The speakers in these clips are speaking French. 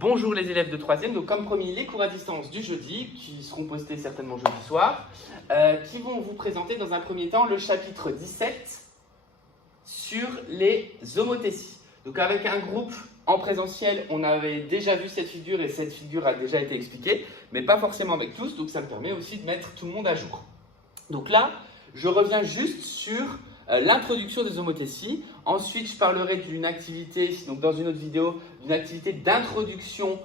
Bonjour les élèves de 3e, donc comme promis, les cours à distance du jeudi, qui seront postés certainement jeudi soir, qui vont vous présenter dans un premier temps le chapitre 17 sur les homothéties. Donc avec un groupe en présentiel, on avait déjà vu cette figure et cette figure a déjà été expliquée, mais pas forcément avec tous, donc ça me permet aussi de mettre tout le monde à jour. Donc là, je reviens juste sur l'introduction des homothéties. Ensuite, je parlerai d'une activité, donc dans une autre vidéo, d'une activité d'introduction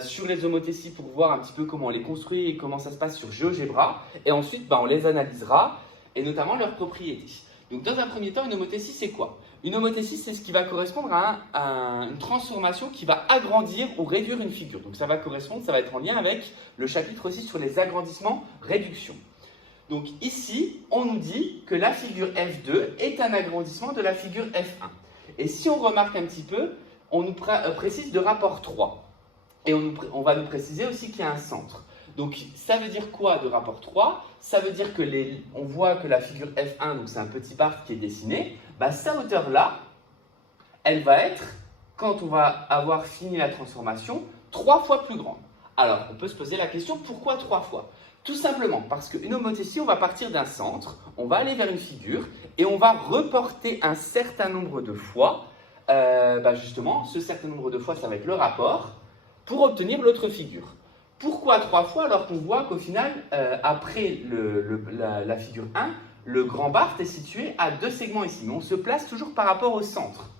sur les homothéties pour voir un petit peu comment on les construit et comment ça se passe sur GeoGebra. Et ensuite, on les analysera et notamment leurs propriétés. Donc dans un premier temps, une homothétie, c'est quoi? Une homothétie, c'est ce qui va correspondre à une transformation qui va agrandir ou réduire une figure. Donc ça va correspondre, ça va être en lien avec le chapitre aussi sur les agrandissements, réductions. Donc ici, on nous dit que la figure F2 est un agrandissement de la figure F1. Et si on remarque un petit peu, on nous précise de rapport 3. Et on va nous préciser aussi qu'il y a un centre. Donc ça veut dire quoi de rapport 3? Ça veut dire que on voit que la figure F1, donc c'est un petit parc qui est dessiné, sa hauteur-là, elle va être, quand on va avoir fini la transformation, 3 fois plus grande. Alors on peut se poser la question, pourquoi 3 fois? Tout simplement parce qu'une homothétie, on va partir d'un centre, on va aller vers une figure et on va reporter un certain nombre de fois, justement, ce certain nombre de fois, ça va être le rapport, pour obtenir l'autre figure. Pourquoi 3 fois alors qu'on voit qu'au final, après la figure 1, le grand Barthes est situé à 2 segments ici, mais on se place toujours par rapport au centre.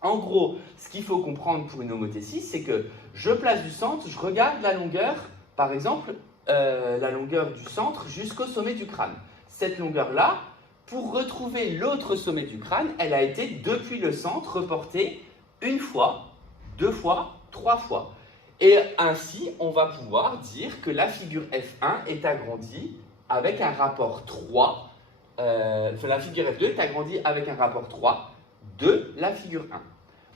En gros, ce qu'il faut comprendre pour une homothétie, c'est que je place du centre, je regarde la longueur, par exemple, la longueur du centre jusqu'au sommet du crâne. Cette longueur-là, pour retrouver l'autre sommet du crâne, elle a été depuis le centre reportée 1 fois, 2 fois, 3 fois. Et ainsi, on va pouvoir dire que la figure F1 est agrandie avec un rapport 3, la figure F2 est agrandie avec un rapport 3 de la figure 1.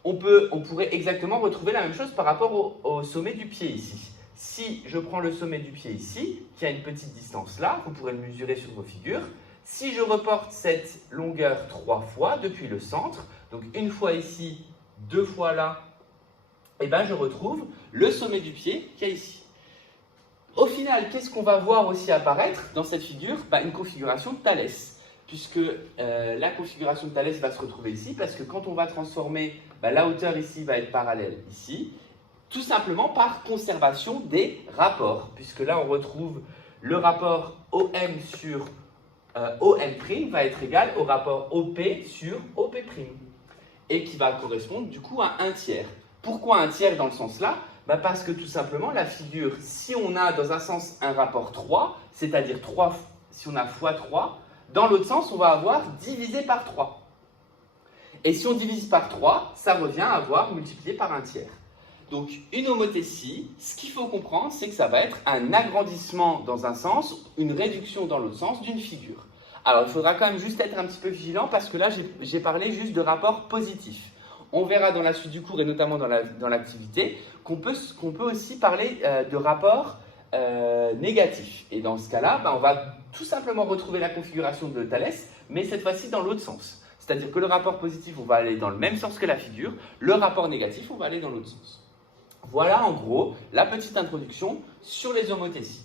On pourrait exactement retrouver la même chose par rapport au sommet du pied ici. Si je prends le sommet du pied ici, qui a une petite distance là, vous pourrez le mesurer sur vos figures. Si je reporte cette longueur 3 fois depuis le centre, donc 1 fois ici, 2 fois là, je retrouve le sommet du pied qui est ici. Au final, qu'est-ce qu'on va voir aussi apparaître dans cette figure? Une configuration de Thalès, puisque la configuration de Thalès va se retrouver ici, parce que quand on va transformer, la hauteur ici va être parallèle ici, tout simplement par conservation des rapports, puisque là on retrouve le rapport OM sur OM' va être égal au rapport OP sur OP', et qui va correspondre du coup à 1 tiers. Pourquoi 1 tiers dans le sens là? Parce que tout simplement la figure, si on a dans un sens un rapport 3, c'est-à-dire si on a fois 3, dans l'autre sens on va avoir divisé par 3. Et si on divise par 3, ça revient à avoir multiplié par 1 tiers. Donc, une homothétie, ce qu'il faut comprendre, c'est que ça va être un agrandissement dans un sens, une réduction dans l'autre sens d'une figure. Alors, il faudra quand même juste être un petit peu vigilant parce que là, j'ai parlé juste de rapport positif. On verra dans la suite du cours et notamment dans l'activité qu'on peut aussi parler de rapport négatif. Et dans ce cas-là, on va tout simplement retrouver la configuration de Thalès, mais cette fois-ci dans l'autre sens. C'est-à-dire que le rapport positif, on va aller dans le même sens que la figure, le rapport négatif, on va aller dans l'autre sens. Voilà en gros la petite introduction sur les homothéties.